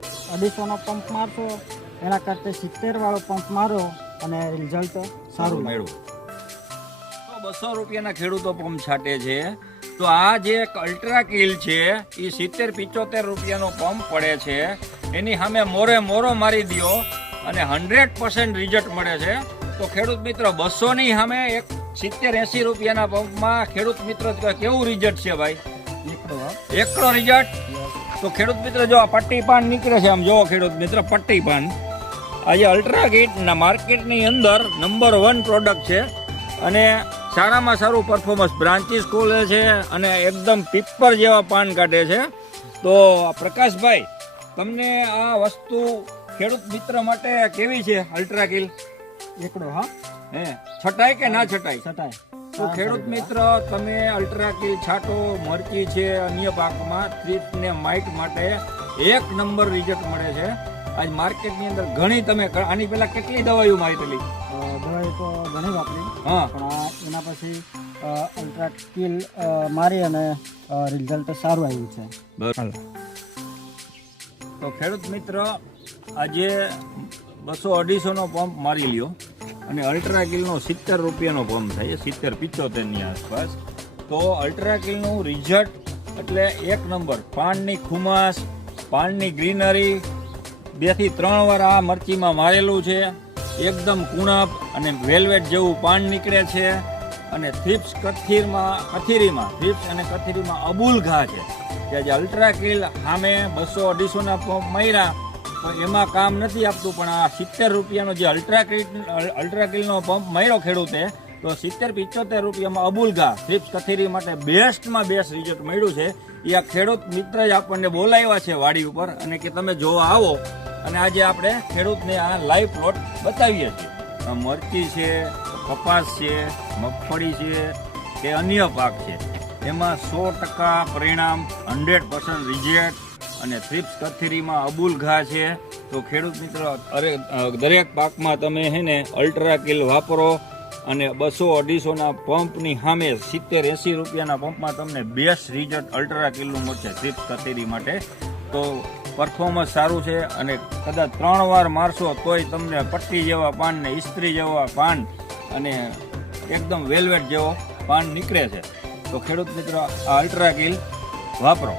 250નો pump મારશો એના કરતાં 70 વાળો પંપ મારો અને રિઝલ્ટ સારું મેળવું. તો 200 રૂપિયાના ખેડૂતો પંપ છાંટે છે, તો આ જે એક અલ્ટ્રા કિલ છે એ 70-75 રૂપિયાનો પંપ પડે છે, એની સામે મોરે મોરો મારી દ્યો અને 100% રિઝલ્ટ મળે છે. તો ખેડૂત મિત્ર 200 ની સામે એક 70-80 રૂપિયાના પંપમાં ખેડૂત મિત્ર કેવું રિઝલ્ટ છે ભાઈ? એકડો રિઝલ્ટ. તો ખેડૂત મિત્ર જો આ પટ્ટી પાન નીકળે છે, આમ જોવો ખેડૂત મિત્ર પટ્ટી પાન, આજે અલ્ટ્રા કિટના માર્કેટની અંદર નંબર 1 પ્રોડક્ટ છે અને સારામાં સારું પરફોર્મન્સ બ્રાન્ચીસ ખોલે છે અને એકદમ પીપર જેવા પાન કાઢે છે. તો પ્રકાશભાઈ, તમને આ વસ્તુ ખેડૂત મિત્ર માટે કેવી છે અલ્ટ્રા કિલ? એકડો હા હે છટાય કે ના છટાય? છટાય. તો ખેડૂત મિત્ર તમે અલ્ટ્રા કિલ છાંટો, મરચી છે, અન્ય પાકમાં થ્રીપ ને માઇટ માટે એક નંબર રિઝલ્ટ મળે છે. આજ માર્કેટની અંદર ઘણી તમે આની પહેલા કેટલી દવાઈઓ મારેલી? દવાઈ તો ઘણી વાપરી, હા, પણ એના પછી અલ્ટ્રા કિલ મારી અને રિઝલ્ટ સારું આવ્યું છે. બરાબર. તો ખેડૂત મિત્ર આજે 200-250 નો પંપ મારી લ્યો અને અલ્ટ્રા કિલનો 70 રૂપિયાનો પંપ થાય, 70-75 ની આસપાસ. તો અલ્ટ્રા કિલનું રિઝલ્ટ એટલે એક નંબર. પાનની ખુમાસ, પાનની ગ્રીનરી 2 થી 3 વાર આ મરચીમાં મારેલું છે, એકદમ કુણપ અને વેલ્વેટ જેવું પાન નીકળે છે અને થ્રીપ્સ કથીરીમાં અબુલ ઘા છે. કે જે અલ્ટ્રા કિલ સામે 200-250 ના પંપ માર્યા તો એમાં કામ નથી આપતું, પણ આ 70 રૂપિયાનો જે અલ્ટ્રા કિલનો પંપ માર્યો ખેડૂતે, તો 70-75 રૂપિયામાં અબુલ ઘા થ્રીપ્સ કથીરી માટે બેસ્ટમાં બેસ્ટ રિઝલ્ટ મળ્યું છે. એ આ ખેડૂત મિત્ર જ આપણને બોલાવ્યા છે વાડી ઉપર અને કે તમે જોવા આવો, અને આજે આપણે ખેડૂતને આ લાઈવ પ્લોટ બતાવીએ છીએ. મરચી છે, કપાસ છે, મગફળી છે કે અન્ય પાક છે, એમાં 100% પરિણામ, 100% રિઝલ્ટ અને થ્રીપ્સ કથીરીમાં અબુલ ઘા છે. તો ખેડૂત મિત્રો દરેક પાકમાં તમે હે ને અલ્ટ્રા કિલ વાપરો અને 200-250 ના પંપની સામે 70-80 રૂપિયાના પંપમાં તમને બેસ્ટ રિઝલ્ટ અલ્ટ્રા કિલનું મળશે થ્રીપ્સ કથીરી માટે. તો પરફોર્મન્સ સારું છે અને કદાચ 3 વાર મારશો તોય તમને પટ્ટી જેવા પાન ને ઇસ્ત્રી જેવા પાન અને એકદમ વેલ્વેટ જેવો પાન નીકળે છે. તો ખેડૂત મિત્રો આ અલ્ટ્રા કિલ વાપરો.